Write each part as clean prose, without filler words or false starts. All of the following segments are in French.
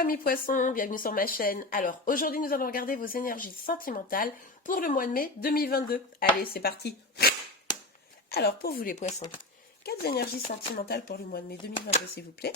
amis poissons, bienvenue sur ma chaîne. Alors aujourd'hui nous allons regarder vos énergies sentimentales pour le mois de mai 2022. Allez, c'est parti. Alors pour vous les poissons, quelles énergies sentimentales pour le mois de mai 2022 s'il vous plaît?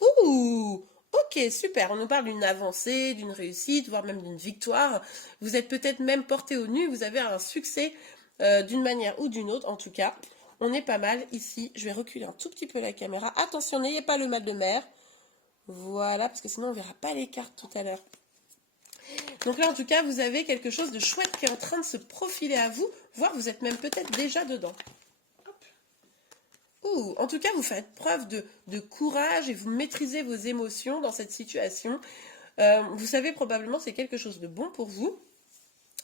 Ouh, ok, super, on nous parle d'une avancée, d'une réussite, voire même d'une victoire. Vous êtes peut-être même porté au nu, vous avez un succès d'une manière ou d'une autre. En tout cas, on est pas mal ici. Je vais reculer un tout petit peu la caméra. Attention, n'ayez pas le mal de mer. Voilà, parce que sinon on ne verra pas les cartes tout à l'heure. Donc là, en tout cas, vous avez quelque chose de chouette qui est en train de se profiler à vous, voire vous êtes même peut-être déjà dedans. Hop. Ouh, en tout cas, vous faites preuve de courage et vous maîtrisez vos émotions dans cette situation. Vous savez probablement c'est quelque chose de bon pour vous.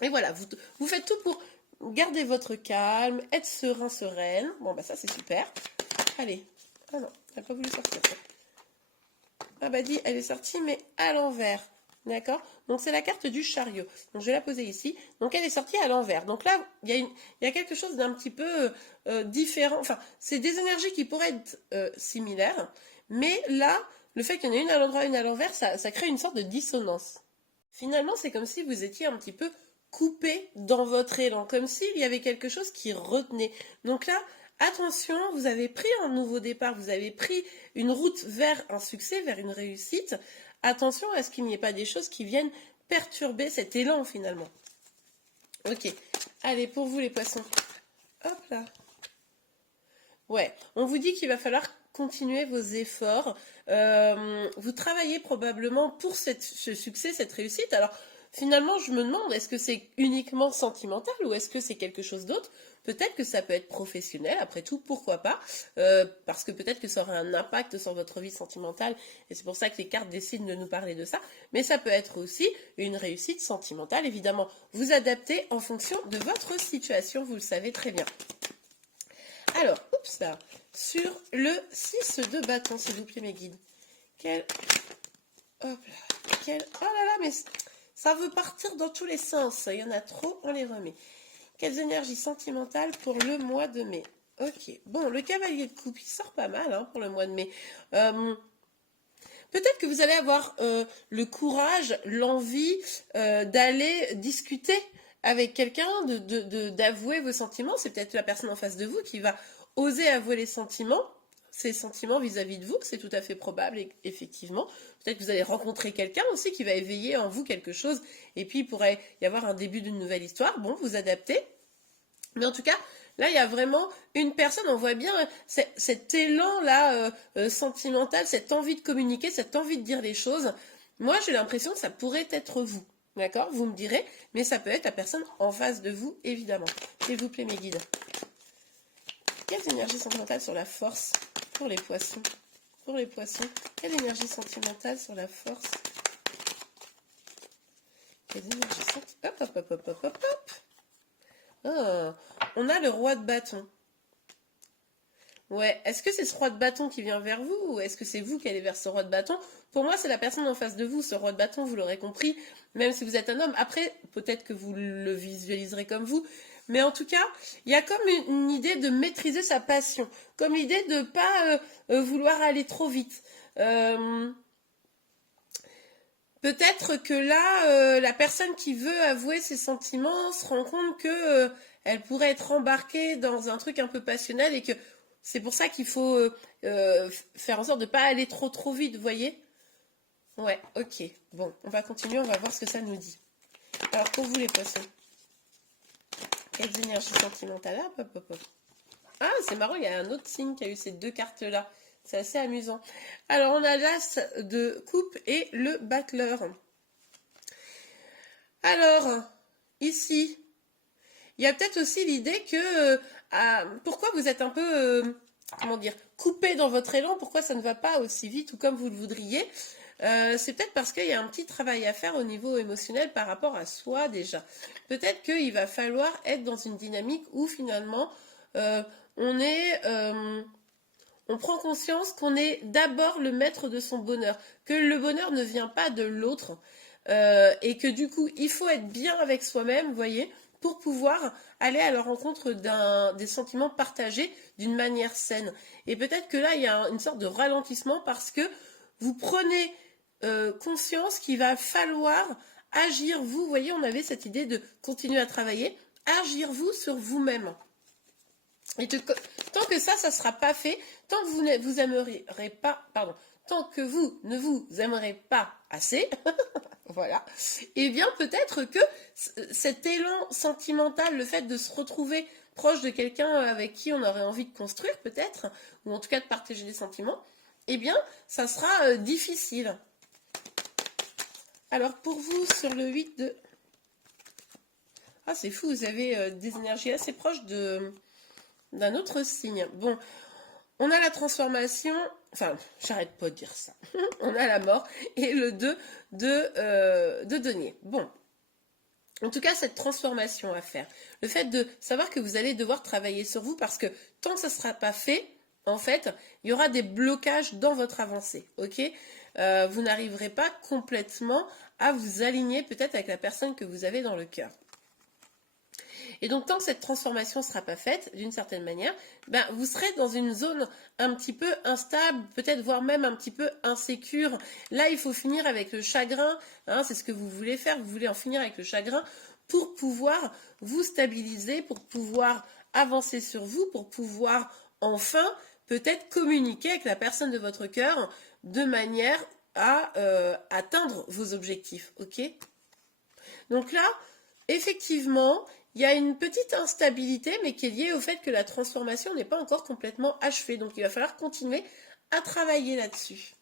Et voilà, vous faites tout pour garder votre calme, être serein, sereine. Bon, bah ça, c'est super. Allez. Ah non, elle n'a pas voulu sortir. Ah bah dit, elle est sortie, mais à l'envers. D'accord? Donc c'est la carte du chariot. Donc je vais la poser ici. Donc elle est sortie à l'envers. Donc là, il y a quelque chose d'un petit peu différent. Enfin, c'est des énergies qui pourraient être similaires. Mais là, le fait qu'il y en ait une à l'endroit et une à l'envers, ça crée une sorte de dissonance. Finalement, c'est comme si vous étiez un petit peu coupé dans votre élan. Comme s'il y avait quelque chose qui retenait. Donc là, attention, vous avez pris un nouveau départ, vous avez pris une route vers un succès, vers une réussite. Attention à ce qu'il n'y ait pas des choses qui viennent perturber cet élan finalement. Ok, allez, pour vous les poissons. Hop là. Ouais, on vous dit qu'il va falloir continuer vos efforts. Vous travaillez probablement pour ce succès, cette réussite. Alors, finalement, je me demande, est-ce que c'est uniquement sentimental ou est-ce que c'est quelque chose d'autre? Peut-être que ça peut être professionnel, après tout, pourquoi pas, parce que peut-être que ça aura un impact sur votre vie sentimentale, et c'est pour ça que les cartes décident de nous parler de ça, mais ça peut être aussi une réussite sentimentale, évidemment. Vous adaptez en fonction de votre situation, vous le savez très bien. Alors, oups là, sur le 6 de bâton, s'il vous plaît mes guides. Hop là, oh là là, mais ça veut partir dans tous les sens, il y en a trop, on les remet. Quelles énergies sentimentales pour le mois de mai? Ok, bon, le cavalier de coupe, il sort pas mal hein, pour le mois de mai. Peut-être que vous allez avoir le courage, l'envie d'aller discuter avec quelqu'un, d'avouer vos sentiments. C'est peut-être la personne en face de vous qui va oser avouer ses sentiments vis-à-vis de vous. C'est tout à fait probable, effectivement. Peut-être que vous allez rencontrer quelqu'un aussi qui va éveiller en vous quelque chose. Et puis, il pourrait y avoir un début d'une nouvelle histoire. Bon, vous adaptez. Mais en tout cas, là, il y a vraiment une personne, on voit bien cet élan-là sentimental, cette envie de communiquer, cette envie de dire les choses. Moi, j'ai l'impression que ça pourrait être vous. D'accord? Vous me direz, mais ça peut être la personne en face de vous, évidemment. S'il vous plaît, mes guides. Quelles énergies sentimentales sur la force pour les poissons? Pour les poissons, quelle énergie sentimentale sur la force? Quelle énergie sentimentale? Hop, hop, hop, hop, hop, hop, hop. Oh, on a le roi de bâton. Ouais, est-ce que c'est ce roi de bâton qui vient vers vous ou est-ce que c'est vous qui allez vers ce roi de bâton? Pour moi, c'est la personne en face de vous, ce roi de bâton, vous l'aurez compris, même si vous êtes un homme. Après, peut-être que vous le visualiserez comme vous, mais en tout cas, il y a comme une idée de maîtriser sa passion, comme l'idée de ne pas vouloir aller trop vite. Peut-être que là, la personne qui veut avouer ses sentiments se rend compte que elle pourrait être embarquée dans un truc un peu passionnel et que c'est pour ça qu'il faut faire en sorte de ne pas aller trop vite, vous voyez? Ouais, ok. Bon, on va continuer, on va voir ce que ça nous dit. Alors, pour vous les poissons, quelles énergies sentimentales? Hop, hop, hop. Ah, c'est marrant, il y a un autre signe qui a eu ces deux cartes-là. C'est assez amusant. Alors, on a l'as de coupe et le battleur. Alors, ici, il y a peut-être aussi l'idée que... pourquoi vous êtes un peu, comment dire, coupé dans votre élan? Pourquoi ça ne va pas aussi vite ou comme vous le voudriez? C'est peut-être parce qu'il y a un petit travail à faire au niveau émotionnel par rapport à soi déjà. Peut-être qu'il va falloir être dans une dynamique où finalement, on prend conscience qu'on est d'abord le maître de son bonheur, que le bonheur ne vient pas de l'autre, et que du coup, il faut être bien avec soi-même, vous voyez, pour pouvoir aller à la rencontre des sentiments partagés d'une manière saine. Et peut-être que là, il y a une sorte de ralentissement parce que vous prenez conscience qu'il va falloir agir, vous voyez, on avait cette idée de continuer à travailler, agir vous sur vous-même. Et tant que ça ne sera pas fait, tant que vous ne vous aimerez pas, pardon, tant que vous ne vous aimerez pas assez, voilà, et bien peut-être que cet élan sentimental, le fait de se retrouver proche de quelqu'un avec qui on aurait envie de construire peut-être, ou en tout cas de partager des sentiments, eh bien ça sera difficile. Alors pour vous, sur le 8 de... Ah c'est fou, vous avez des énergies assez proches d'un autre signe. Bon, on a la transformation, enfin, j'arrête pas de dire ça. On a la mort et le 2 de denier. Bon, en tout cas, cette transformation à faire. Le fait de savoir que vous allez devoir travailler sur vous parce que tant que ça ne sera pas fait, en fait, il y aura des blocages dans votre avancée, ok ? Vous n'arriverez pas complètement à vous aligner peut-être avec la personne que vous avez dans le cœur. Et donc, tant que cette transformation ne sera pas faite, d'une certaine manière, ben, vous serez dans une zone un petit peu instable, peut-être voire même un petit peu insécure. Là, il faut finir avec le chagrin, hein, c'est ce que vous voulez faire, vous voulez en finir avec le chagrin pour pouvoir vous stabiliser, pour pouvoir avancer sur vous, pour pouvoir enfin peut-être communiquer avec la personne de votre cœur de manière à atteindre vos objectifs, ok ? Donc là, effectivement, il y a une petite instabilité, mais qui est liée au fait que la transformation n'est pas encore complètement achevée. Donc, il va falloir continuer à travailler là-dessus.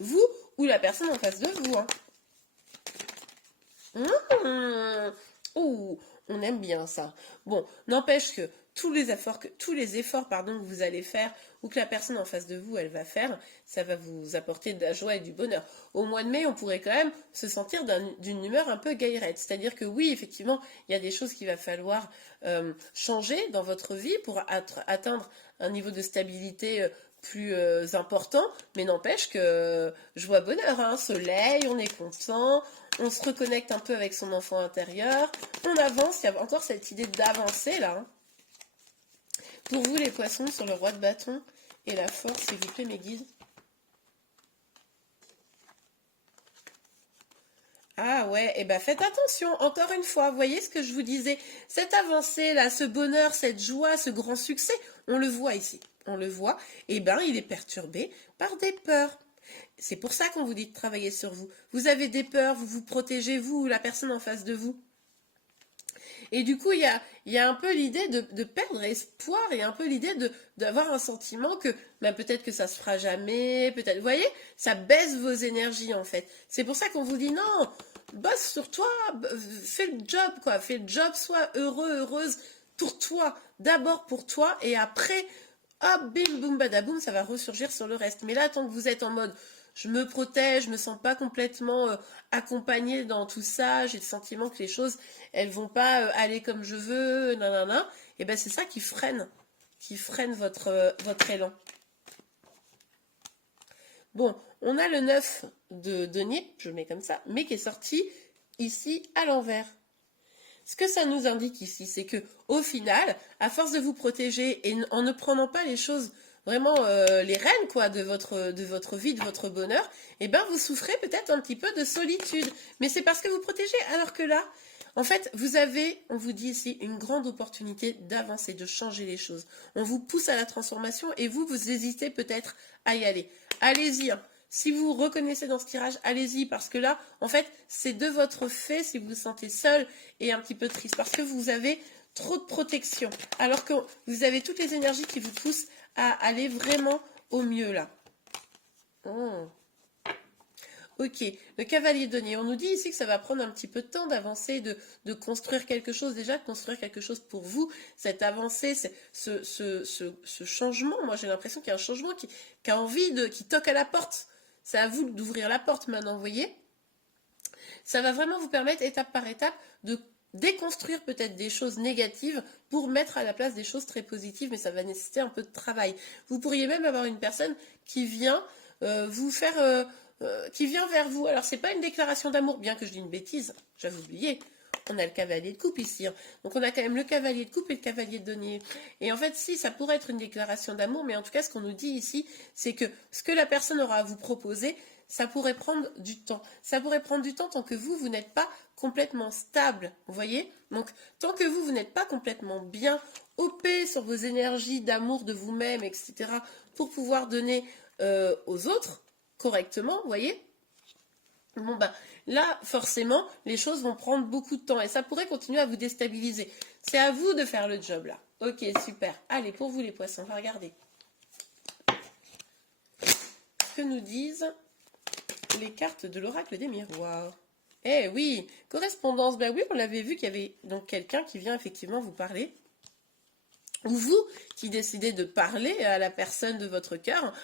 Vous ou la personne en face de vous. Hein. Ouh, on aime bien ça. Bon, n'empêche que tous les efforts que vous allez faire ou que la personne en face de vous, elle va faire, ça va vous apporter de la joie et du bonheur. Au mois de mai, on pourrait quand même se sentir d'une humeur un peu gaillerette. C'est-à-dire que oui, effectivement, il y a des choses qu'il va falloir changer dans votre vie pour atteindre un niveau de stabilité plus important, mais n'empêche que joie, bonheur, hein, soleil, on est content, on se reconnecte un peu avec son enfant intérieur, on avance, il y a encore cette idée d'avancer là. Hein. Pour vous les poissons, sur le roi de bâton et la force, s'il vous plaît mes guides. Ah ouais, et ben faites attention, encore une fois, vous voyez ce que je vous disais, cette avancée là, ce bonheur, cette joie, ce grand succès, on le voit ici, on le voit, et ben il est perturbé par des peurs. C'est pour ça qu'on vous dit de travailler sur vous. Vous avez des peurs, vous vous protégez, vous ou la personne en face de vous. Et du coup, il y a un peu l'idée de perdre espoir et un peu l'idée d'avoir un sentiment que ben, peut-être que ça se fera jamais, peut-être, vous voyez, ça baisse vos énergies en fait. C'est pour ça qu'on vous dit non, bosse sur toi, fais le job quoi, fais le job, sois heureux, heureuse pour toi, d'abord pour toi et après, hop, bim, boum, badaboum, ça va ressurgir sur le reste. Mais là, tant que vous êtes en mode je me protège, je me sens pas complètement accompagnée dans tout ça, j'ai le sentiment que les choses, elles vont pas aller comme je veux, nanana, et ben c'est ça qui freine votre élan. Bon, on a le 9 de denier, je le mets comme ça, mais qui est sorti ici à l'envers. Ce que ça nous indique ici, c'est que au final, à force de vous protéger et en ne prenant pas les choses vraiment les rênes quoi de votre vie, de votre bonheur, eh ben vous souffrez peut-être un petit peu de solitude. Mais c'est parce que vous protégez. Alors que là, en fait, vous avez, on vous dit ici, une grande opportunité d'avancer, de changer les choses. On vous pousse à la transformation et vous hésitez peut-être à y aller. Allez-y. Hein. Si vous vous reconnaissez dans ce tirage, allez-y, parce que là, en fait, c'est de votre fait si vous vous sentez seul et un petit peu triste, parce que vous avez trop de protection, alors que vous avez toutes les énergies qui vous poussent à aller vraiment au mieux, là. Oh. Ok, le cavalier de denier, on nous dit ici que ça va prendre un petit peu de temps d'avancer, de construire quelque chose, déjà de construire quelque chose pour vous, cette avancée, ce changement, moi j'ai l'impression qu'il y a un changement qui a envie qui toque à la porte. C'est à vous d'ouvrir la porte maintenant, vous voyez. Ça va vraiment vous permettre, étape par étape, de déconstruire peut-être des choses négatives pour mettre à la place des choses très positives, mais ça va nécessiter un peu de travail. Vous pourriez même avoir une personne qui vient vous faire... qui vient vers vous. Alors, c'est pas une déclaration d'amour, bien que je dis une bêtise, j'avais oublié. on a le cavalier de coupe ici. Hein. Donc on a quand même le cavalier de coupe et le cavalier de denier. Et en fait, si, ça pourrait être une déclaration d'amour, mais en tout cas, ce qu'on nous dit ici, c'est que ce que la personne aura à vous proposer, ça pourrait prendre du temps. Ça pourrait prendre du temps tant que vous n'êtes pas complètement stable, vous voyez? Donc, tant que vous n'êtes pas complètement bien OP sur vos énergies d'amour de vous-même, etc., pour pouvoir donner aux autres correctement, vous voyez? Bon, ben, là, forcément, les choses vont prendre beaucoup de temps et ça pourrait continuer à vous déstabiliser. C'est à vous de faire le job, là. Ok, super. Allez, pour vous, les poissons, on va regarder. Que nous disent les cartes de l'oracle des miroirs? Eh oui, correspondance. Ben oui, on l'avait vu qu'il y avait donc quelqu'un qui vient effectivement vous parler. Ou vous qui décidez de parler à la personne de votre cœur.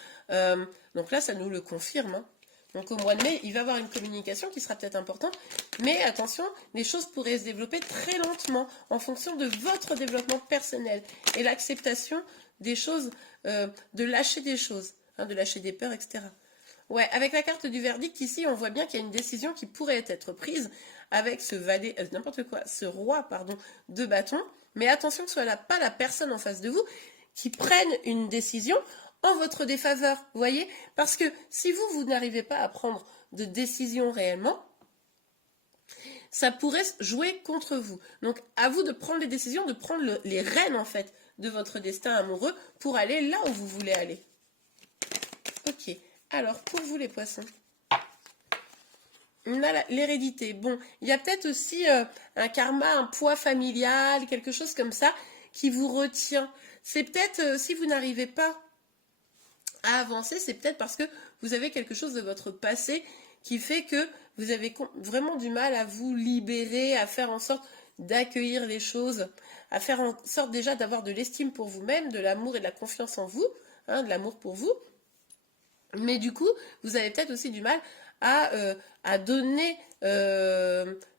Donc là, ça nous le confirme. Hein. Donc au mois de mai, il va y avoir une communication qui sera peut-être importante. Mais attention, les choses pourraient se développer très lentement en fonction de votre développement personnel et l'acceptation des choses, de lâcher des choses, hein, de lâcher des peurs, etc. Ouais, avec la carte du verdict ici, on voit bien qu'il y a une décision qui pourrait être prise avec ce valet, n'importe quoi, ce roi, pardon, de bâton. Mais attention que ce soit pas la personne en face de vous qui prenne une décision en votre défaveur, vous voyez? Parce que si vous n'arrivez pas à prendre de décision réellement, ça pourrait jouer contre vous. Donc, à vous de prendre les décisions, de prendre les rênes, en fait, de votre destin amoureux pour aller là où vous voulez aller. Ok. Alors, pour vous les poissons, on a l'hérédité. Bon, il y a peut-être aussi un karma, un poids familial, quelque chose comme ça qui vous retient. C'est peut-être, si vous n'arrivez pas à avancer, c'est peut-être parce que vous avez quelque chose de votre passé qui fait que vous avez vraiment du mal à vous libérer, à faire en sorte d'accueillir les choses, à faire en sorte déjà d'avoir de l'estime pour vous-même, de l'amour et de la confiance en vous, hein, de l'amour pour vous. Mais du coup, vous avez peut-être aussi du mal à donner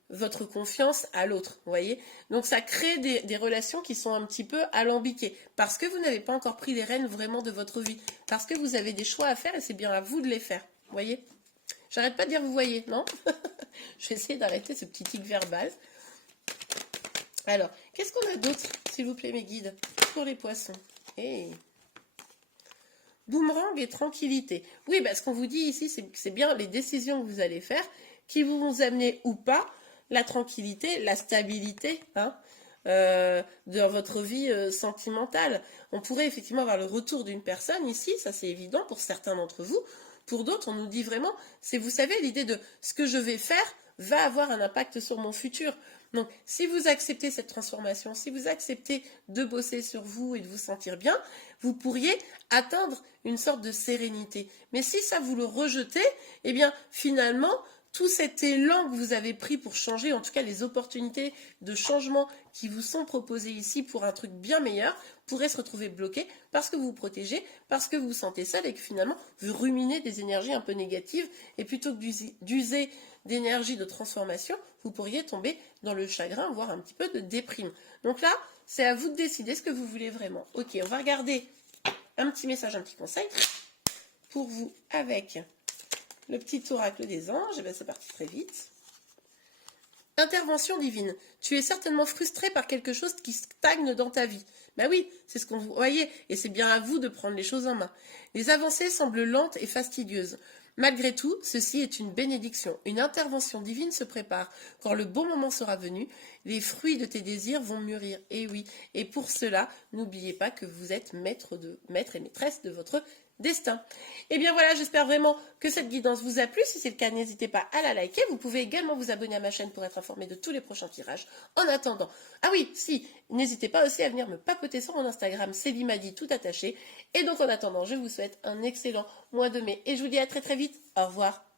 votre confiance à l'autre, vous voyez. Donc ça crée des relations qui sont un petit peu alambiquées, parce que vous n'avez pas encore pris les rênes vraiment de votre vie, parce que vous avez des choix à faire et c'est bien à vous de les faire, vous voyez. J'arrête pas de dire vous voyez, non? Je vais essayer d'arrêter ce petit tic verbal. Alors, qu'est-ce qu'on a d'autre, s'il vous plaît, mes guides, pour les poissons? Hey. Boomerang et tranquillité. Oui, ce qu'on vous dit ici, c'est bien les décisions que vous allez faire qui vont amener ou pas la tranquillité, la stabilité hein, dans votre vie sentimentale. On pourrait effectivement avoir le retour d'une personne ici, ça c'est évident pour certains d'entre vous. Pour d'autres, on nous dit vraiment, c'est vous savez l'idée de ce que je vais faire va avoir un impact sur mon futur. Donc, si vous acceptez cette transformation, si vous acceptez de bosser sur vous et de vous sentir bien, vous pourriez atteindre une sorte de sérénité. Mais si ça vous le rejetez, eh bien, finalement, tout cet élan que vous avez pris pour changer, en tout cas les opportunités de changement qui vous sont proposées ici pour un truc bien meilleur, pourraient se retrouver bloqués parce que vous vous protégez, parce que vous vous sentez seul et que finalement, vous ruminez des énergies un peu négatives et plutôt que d'user d'énergie de transformation, vous pourriez tomber dans le chagrin, voire un petit peu de déprime. Donc là, c'est à vous de décider ce que vous voulez vraiment. Ok, on va regarder un petit message, un petit conseil pour vous avec le petit oracle des anges. Et bien c'est parti très vite. Intervention divine. Tu es certainement frustré par quelque chose qui stagne dans ta vie. Ben oui, c'est ce qu'on voyait, et c'est bien à vous de prendre les choses en main. Les avancées semblent lentes et fastidieuses. Malgré tout, ceci est une bénédiction. Une intervention divine se prépare. Quand le bon moment sera venu, les fruits de tes désirs vont mûrir. Et oui, et pour cela, n'oubliez pas que vous êtes maître et maîtresse de votre destin. Et bien voilà, j'espère vraiment que cette guidance vous a plu. Si c'est le cas, n'hésitez pas à la liker. Vous pouvez également vous abonner à ma chaîne pour être informé de tous les prochains tirages. En attendant, ah oui, si, n'hésitez pas aussi à venir me papoter sur mon Instagram, c'est Limadi tout attaché. Et donc en attendant, je vous souhaite un excellent mois de mai et je vous dis à très très vite. Au revoir.